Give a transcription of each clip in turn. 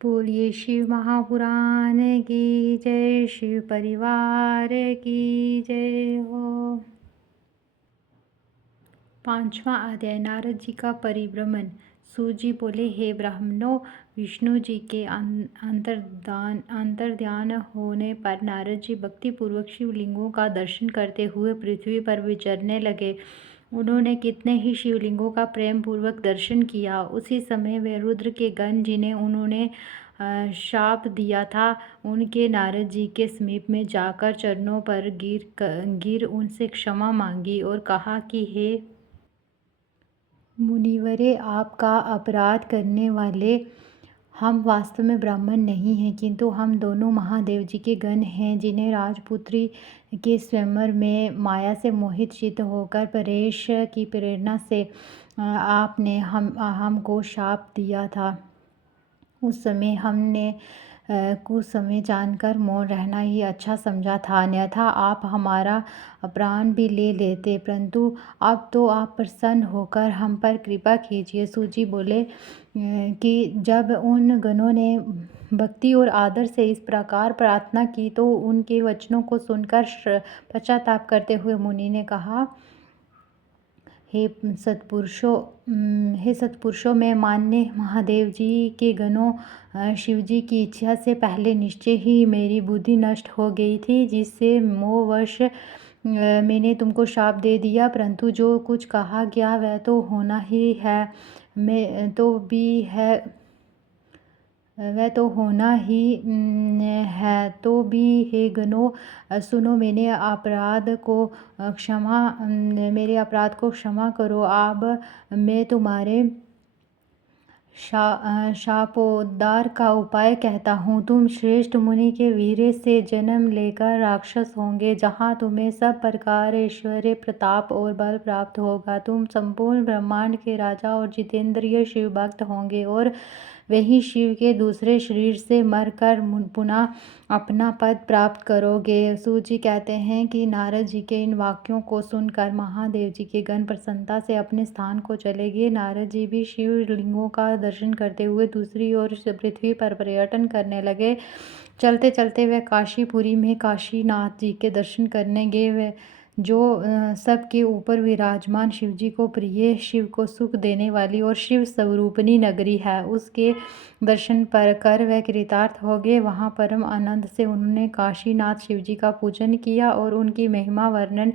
बोलिए शिव महापुराण की जय, शिव परिवार की जय हो। 5वां अध्याय, नारद जी का परिभ्रमण। सूत जी बोले, हे ब्राह्मणों, विष्णु जी के अंतर्ध्यान होने पर नारद जी भक्ति पूर्वक शिवलिंगों का दर्शन करते हुए पृथ्वी पर विचरने लगे। उन्होंने कितने ही शिवलिंगों का प्रेम पूर्वक दर्शन किया। उसी समय वे रुद्र के गण, जिन्हें उन्होंने शाप दिया था, उनके नारद जी के समीप में जाकर चरणों पर गिर उनसे क्षमा मांगी और कहा कि हे मुनिवरे, आपका अपराध करने वाले हम वास्तव में ब्राह्मण नहीं हैं, किंतु हम दोनों महादेव जी के गण हैं, जिन्हें राजपुत्री के स्वयंवर में माया से मोहित चित्त होकर परेश की प्रेरणा से आपने हमको शाप दिया था। उस समय हमने कुछ समय जानकर मौन रहना ही अच्छा समझा था, अन्यथा आप हमारा प्राण भी ले लेते, परंतु अब तो आप प्रसन्न होकर हम पर कृपा कीजिए। सूजी बोले कि जब उन गणों ने भक्ति और आदर से इस प्रकार प्रार्थना की तो उनके वचनों को सुनकर पश्चाताप करते हुए मुनि ने कहा, हे सत्पुरुषों, मैं मान्य महादेव जी के गणों, शिव जी की इच्छा से पहले निश्चय ही मेरी बुद्धि नष्ट हो गई थी, जिससे मोहवश मैंने तुमको शाप दे दिया, परंतु जो कुछ कहा गया वह तो होना ही है। वह तो होना ही है। तो भी हे गणों, सुनो, मेरे अपराध को क्षमा करो। अब मैं तुम्हारे शापोद्धार का उपाय कहता हूँ। तुम श्रेष्ठ मुनि के वीर्य से जन्म लेकर राक्षस होंगे, जहाँ तुम्हें सब प्रकार ऐश्वर्य, प्रताप और बल प्राप्त होगा। तुम संपूर्ण ब्रह्मांड के राजा और जितेंद्रिय शिव भक्त होंगे, और वही शिव के दूसरे शरीर से मरकर पुनः अपना पद प्राप्त करोगे। सूत जी कहते हैं कि नारद जी के इन वाक्यों को सुनकर महादेव जी के गण प्रसन्नता से अपने स्थान को चले गए। नारद जी भी शिवलिंगों का दर्शन करते हुए दूसरी ओर पृथ्वी पर पर्यटन करने लगे। चलते चलते वे काशीपुरी में काशीनाथ जी के दर्शन करने गए। वे जो सबके ऊपर विराजमान शिव जी को प्रिय, शिव को सुख देने वाली और शिव स्वरूपिणी नगरी है, उसके दर्शन कर वे कृतार्थ हो गए। वहाँ परम आनंद से उन्होंने काशीनाथ शिव जी का पूजन किया और उनकी महिमा वर्णन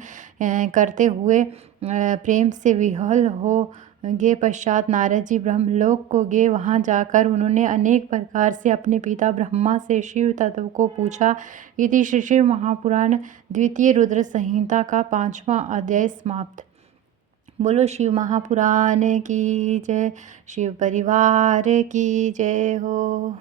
करते हुए प्रेम से विह्वल हो गए। पश्चात नारद जी ब्रह्मलोक को गए। वहाँ जाकर उन्होंने अनेक प्रकार से अपने पिता ब्रह्मा से शिव तत्व को पूछा। इति श्री शिव महापुराण द्वितीय रुद्र संहिता का 5वां अध्याय समाप्त। बोलो शिव महापुराण की जय, शिव परिवार की जय हो।